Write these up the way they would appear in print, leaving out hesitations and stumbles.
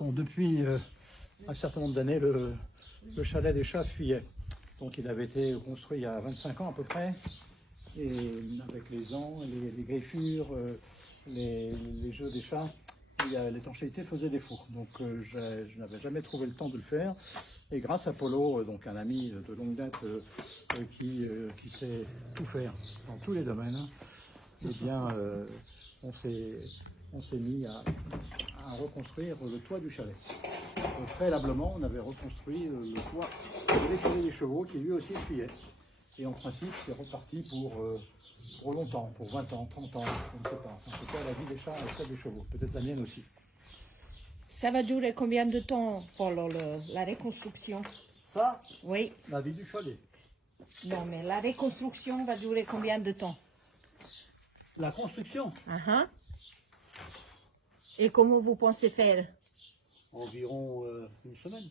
Bon, depuis un certain nombre d'années, le chalet des chats fuyait. Donc il avait été construit il y a 25 ans à peu près, et avec les ans, les griffures, les jeux des chats, l'étanchéité faisait défaut. Donc je n'avais jamais trouvé le temps de le faire. Et grâce à Polo, donc un ami de longue date qui sait tout faire dans tous les domaines, eh bien on s'est mis à reconstruire le toit du chalet. Donc, préalablement, on avait reconstruit le toit de l'écurie des chevaux qui lui aussi fuyait. Et en principe, c'est reparti pour longtemps, pour 20 ans, 30 ans, je ne sais pas. Enfin, c'était la vie des chats et celle des chevaux, peut-être la mienne aussi. Ça va durer combien de temps pour la reconstruction? Ça, Oui. la vie du chalet. Non, mais la reconstruction va durer combien de temps? La construction, Et comment vous pensez faire? environ une semaine.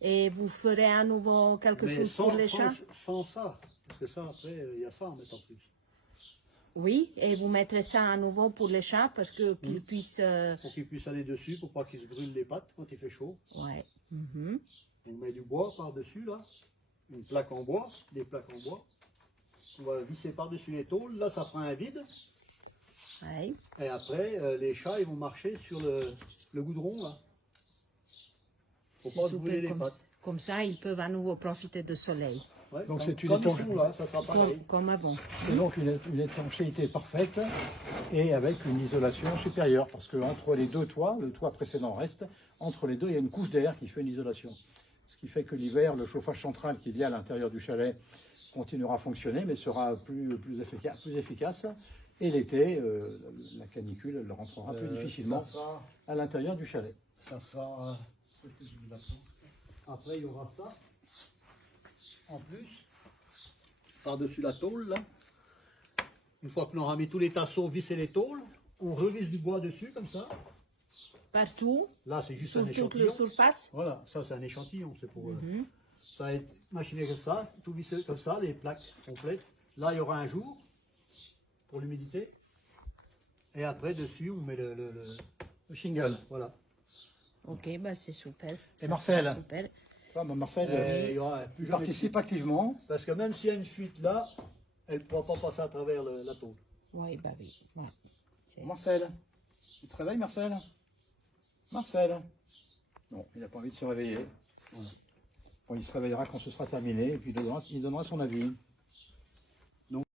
Et vous ferez à nouveau quelque chose pour les chats? Sans ça, parce que ça, après, il y a ça en mettant plus. Oui, et vous mettrez ça à nouveau pour les chats parce que qu'ils puissent... Pour qu'ils puissent aller dessus, pour pas qu'ils se brûlent les pattes quand il fait chaud. Ouais. On met du bois par-dessus, là. Une plaque en bois, des plaques en bois. On va visser par-dessus les tôles. Là, ça fera un vide. Ouais. Et après, les chats, ils vont marcher sur le goudron, là. Pour pas se brûler les pattes. Comme ça, ils peuvent à nouveau profiter du soleil. Ouais, donc c'est une étanchéité, là, ça sera pareil. Comme avant. C'est donc une étanchéité parfaite et avec une isolation supérieure. Parce que entre les deux toits, le toit précédent reste, entre les deux, il y a une couche d'air qui fait une isolation. Ce qui fait que l'hiver, le chauffage central qu'il y a à l'intérieur du chalet continuera à fonctionner, mais sera plus efficace. Et l'été, la canicule, elle rentrera plus difficilement à l'intérieur du chalet. Ça sera... Après, il y aura ça. En plus, par-dessus la tôle, là. Une fois que l'on aura mis tous les tasseaux, vissé les tôles, on revisse du bois dessus, comme ça. Partout? Là, c'est juste sur un échantillon. Toute la surface? Voilà, ça c'est un échantillon, c'est pour... ça va être machiné comme ça, tout vissé comme ça, les plaques complètes. Là, il y aura un jour pour l'humidité. Et après, dessus, on met le shingle, voilà. Ok, bah c'est super. Et Marcel, super. Marcel il participe activement, parce que même s'il y a une fuite là, elle ne pourra pas passer à travers la tôle. Oui, bah oui. Ouais. Marcel, tu te réveilles, Marcel? Marcel? Non, il n'a pas envie de se réveiller. Voilà. Bon, il se réveillera quand ce sera terminé, et puis il donnera son avis.